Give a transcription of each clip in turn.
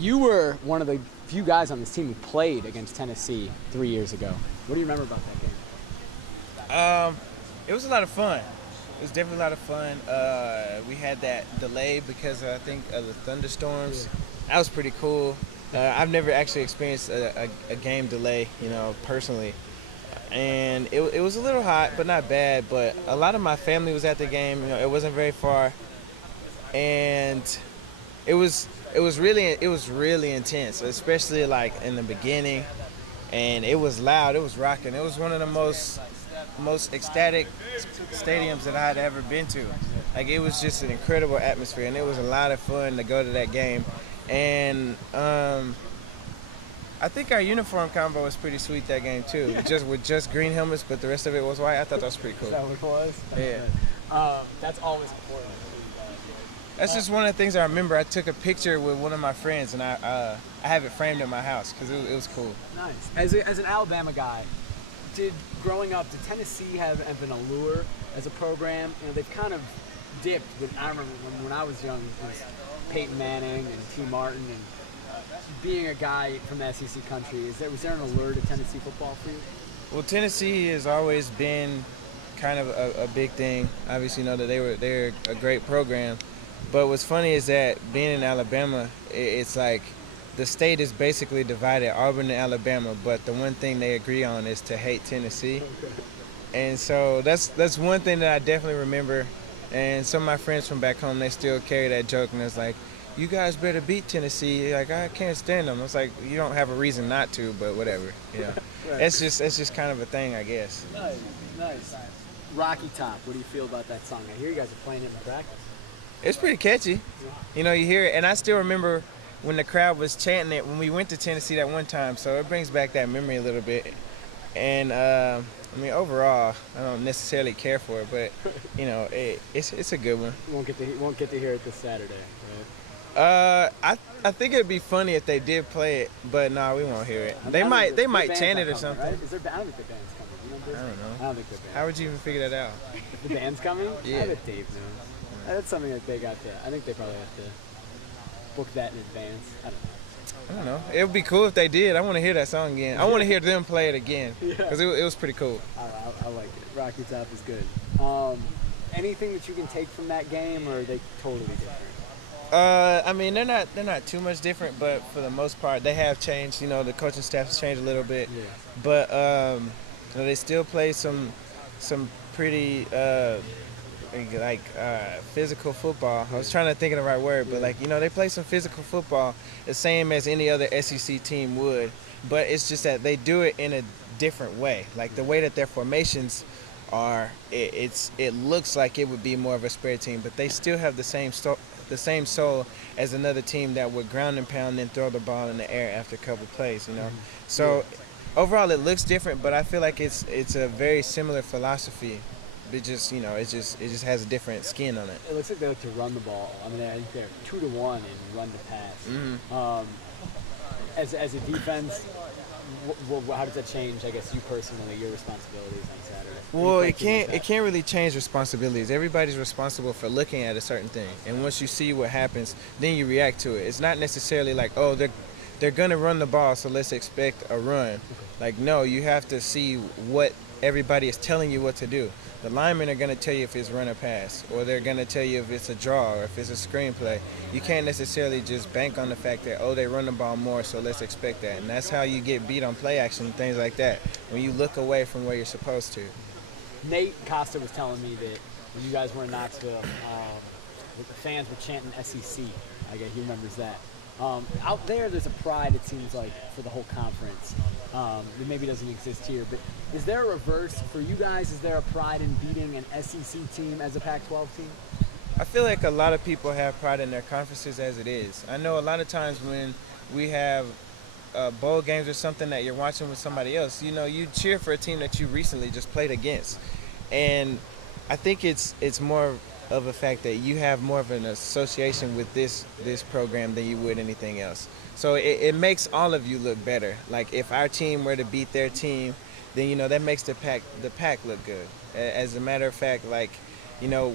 You were one of the few guys on this team who played against Tennessee 3 years ago. What do you remember about that game? It was a lot of fun. It was definitely a lot of fun. We had that delay because I think of the thunderstorms. Yeah. That was pretty cool. I've never actually experienced a game delay, personally. And it was a little hot, but not bad. But a lot of my family was at the game. It wasn't very far, and it was really intense, especially like in the beginning. And it was loud. It was rocking. It was one of the most ecstatic stadiums that I had ever been to. Like, it was just an incredible atmosphere, and it was a lot of fun to go to that game. And I think our uniform combo was pretty sweet that game too. With just green helmets, but the rest of it was white. I thought that was pretty cool. Is that what it was? Yeah. That's always important. That's just one of the things I remember. I took a picture with one of my friends, and I have it framed in my house because it was cool. Nice. As an Alabama guy, growing up, did Tennessee have an allure as a program? They've kind of dipped. I remember when I was young, it was Peyton Manning and T. Martin, and being a guy from the SEC country, was there an allure to Tennessee football for you? Well, Tennessee has always been kind of a big thing. Obviously, that they're a great program. But what's funny is that being in Alabama, it's like the state is basically divided, Auburn and Alabama, but the one thing they agree on is to hate Tennessee. Okay. And so that's one thing that I definitely remember. And some of my friends from back home, they still carry that joke, and it's like, you guys better beat Tennessee. Like, I can't stand them. It's like, you don't have a reason not to, but whatever. Right. It's just kind of a thing, I guess. Nice. Rocky Top, what do you feel about that song? I hear you guys are playing it in practice. It's pretty catchy. You hear it, and I still remember when the crowd was chanting it when we went to Tennessee that one time, so it brings back that memory a little bit. And overall, I don't necessarily care for it, but it's a good one. You won't get to hear it this Saturday, right? I think it'd be funny if they did play it, but no, we won't hear it. They might chant it or something. Right? I don't think the band's coming. I don't know. I don't think the band. How would you even figure that out? If the band's coming? Yeah. I bet Dave knows. That's something that they got to. I think they probably have to book that in advance. I don't know. It would be cool if they did. I want to hear that song again. I want to hear them play it again because it was pretty cool. I like it. Rocky Top is good. Anything that you can take from that game, or are they totally different? They're not too much different, but for the most part, they have changed. The coaching staff has changed a little bit, but they still play some pretty physical football. I was trying to think of the right word, but they play some physical football the same as any other SEC team would, but it's just that they do it in a different way. Like the way that their formations are, it looks like it would be more of a spread team, but they still have the same soul as another team that would ground and pound and throw the ball in the air after a couple plays. So overall it looks different, but I feel like it's a very similar philosophy. It just it has a different skin on it. It looks like they like to run the ball. I think they're 2-1 in run to pass. Mm-hmm. As a defense, how does that change? I guess you personally, your responsibilities on Saturday. Well, it can't really change responsibilities. Everybody's responsible for looking at a certain thing, and once you see what happens, then you react to it. It's not necessarily like, oh, they're gonna run the ball, so let's expect a run. Like, no, you have to see what everybody is telling you what to do. The linemen are going to tell you if it's run or pass, or they're going to tell you if it's a draw or if it's a screenplay. You can't necessarily just bank on the fact that, oh, they run the ball more, so let's expect that. And that's how you get beat on play action and things like that, when you look away from where you're supposed to. Nate Costa was telling me that when you guys were in Knoxville, the fans were chanting SEC. I guess he remembers that. Out there's a pride, it seems like, for the whole conference that maybe doesn't exist here. But is there a reverse for you guys? Is there a pride in beating an SEC team as a Pac-12 team? I feel like a lot of people have pride in their conferences as it is. I know a lot of times when we have bowl games or something that you're watching with somebody else, you cheer for a team that you recently just played against. And I think it's more of a fact that you have more of an association with this program than you would anything else. So it makes all of you look better. Like, if our team were to beat their team, then that makes the pack look good. As a matter of fact, like, You know,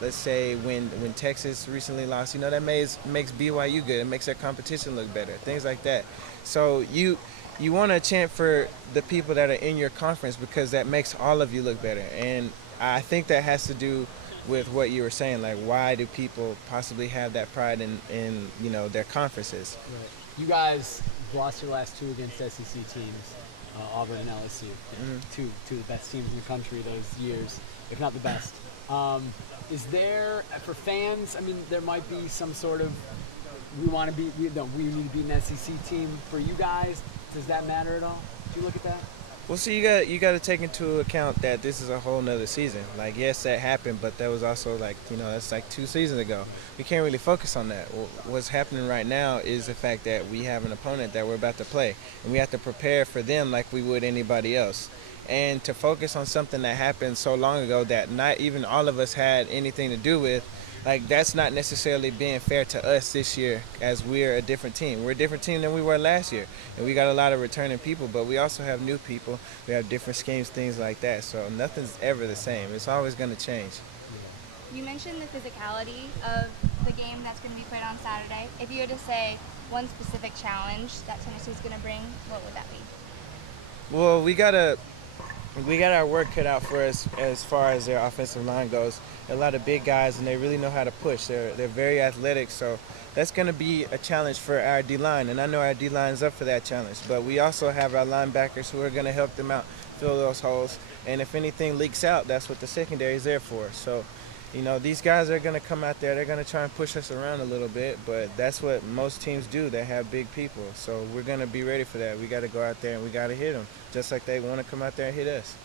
let's say when Texas recently lost, you know, that makes BYU good. It makes their competition look better. Things like that. So you want to chant for the people that are in your conference because that makes all of you look better. And I think that has to do with what you were saying, like why do people possibly have that pride in you know their conferences? Right. You guys lost your last two against SEC teams, Auburn and LSU. Two of the best teams in the country those years, if not the best. Is there for fans? I mean, there might be some sort of we need to beat an SEC team for you guys. Does that matter at all? Do you look at that? Well, see, you got to take into account that this is a whole nother season. Like, yes, that happened, but that was also like, you know, that's like 2 seasons ago. We can't really focus on that. What's happening right now is the fact that we have an opponent that we're about to play, and we have to prepare for them like we would anybody else. And to focus on something that happened so long ago that not even all of us had anything to do with, like that's not necessarily being fair to us this year as we're a different team. We're a different team than we were last year. And we got a lot of returning people, but we also have new people. We have different schemes, things like that. So nothing's ever the same. It's always going to change. You mentioned the physicality of the game that's going to be played on Saturday. If you were to say one specific challenge that Tennessee's going to bring, what would that be? Well, we got our work cut out for us as far as their offensive line goes. A lot of big guys, and they really know how to push. They're very athletic, so that's going to be a challenge for our D-line, and I know our D-line is up for that challenge. But we also have our linebackers who are going to help them out, fill those holes, and if anything leaks out, that's what the secondary is there for. So, you know, these guys are going to come out there. They're going to try and push us around a little bit, but that's what most teams do. They have big people, so we're going to be ready for that. We got to go out there and we got to hit them, just like they want to come out there and hit us.